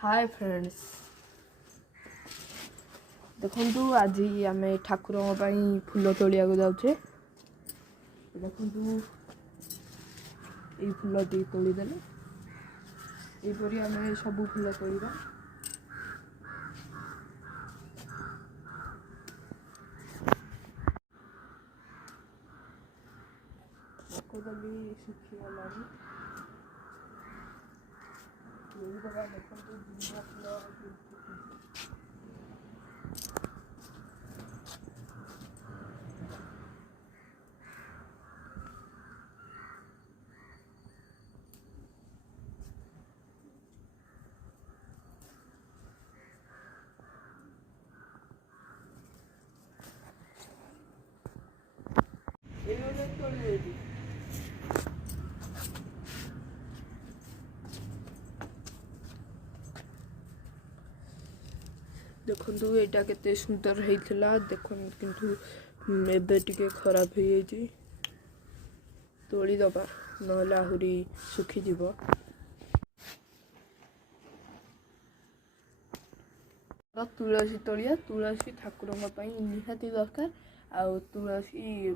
Hi friends देखु आज आम ठाकुर फूल तोलिया जाऊे देखु ये फूल टी तोड़देले यहपरी आम सब फूल तोड़ा देखुदी सुखीगला देखो फूल देखु यहाँ के सुंदर होता देख किंतु एबे टिके खराब हो जाए तोड़ीदबा ना आहरी सुखीज तुलसी तोड़िया तुलसी ठाकुर निहाती दरकार आउ तुलसी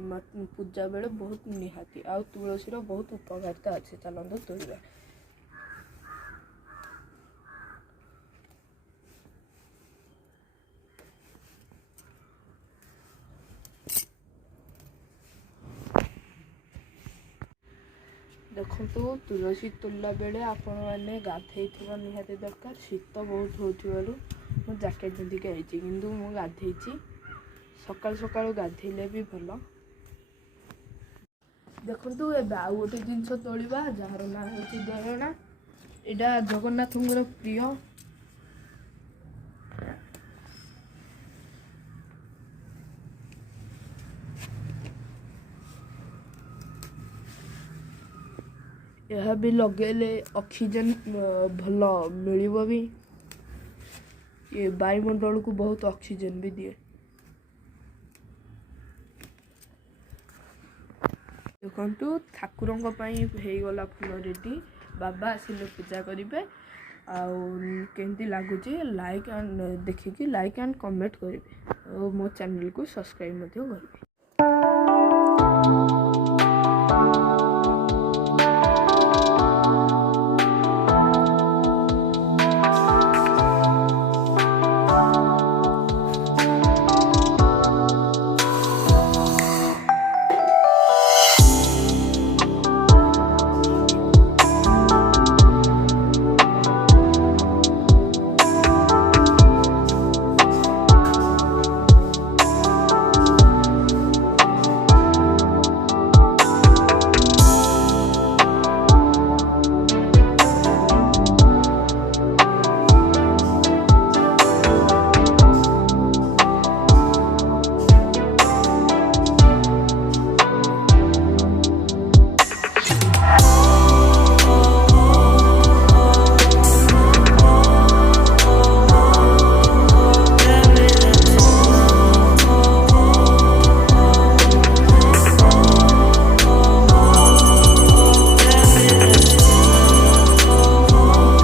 पूजा बेले बहुत निहाती आउ तुलसी बहुत उपकारिता अच्छे चलते तोड़ा देखु तुलसी तोड़ला बेले आपण मैंने गाधे निहाती दरकार शीत बहुत हो जैकेट पिंधिक आई कि गाधे सकाल सकाल गाधेले भी भल देखु आउ गोटे जिनस तोड़ा जार ना हूँ दयना यहाँ जगन्नाथ प्रिय यह भी लगेले ऑक्सीजन भल मिल भी ये वायुमंडल को बहुत ऑक्सीजन भी दिए देखु ठाकुर गला फूल रेडी बाबा आसिले पूजा करेंगे आमती लगुच लाइक एंड देखिए लाइक एंड कमेंट करेंगे और मो चैनल को सब्सक्राइब करेंगे।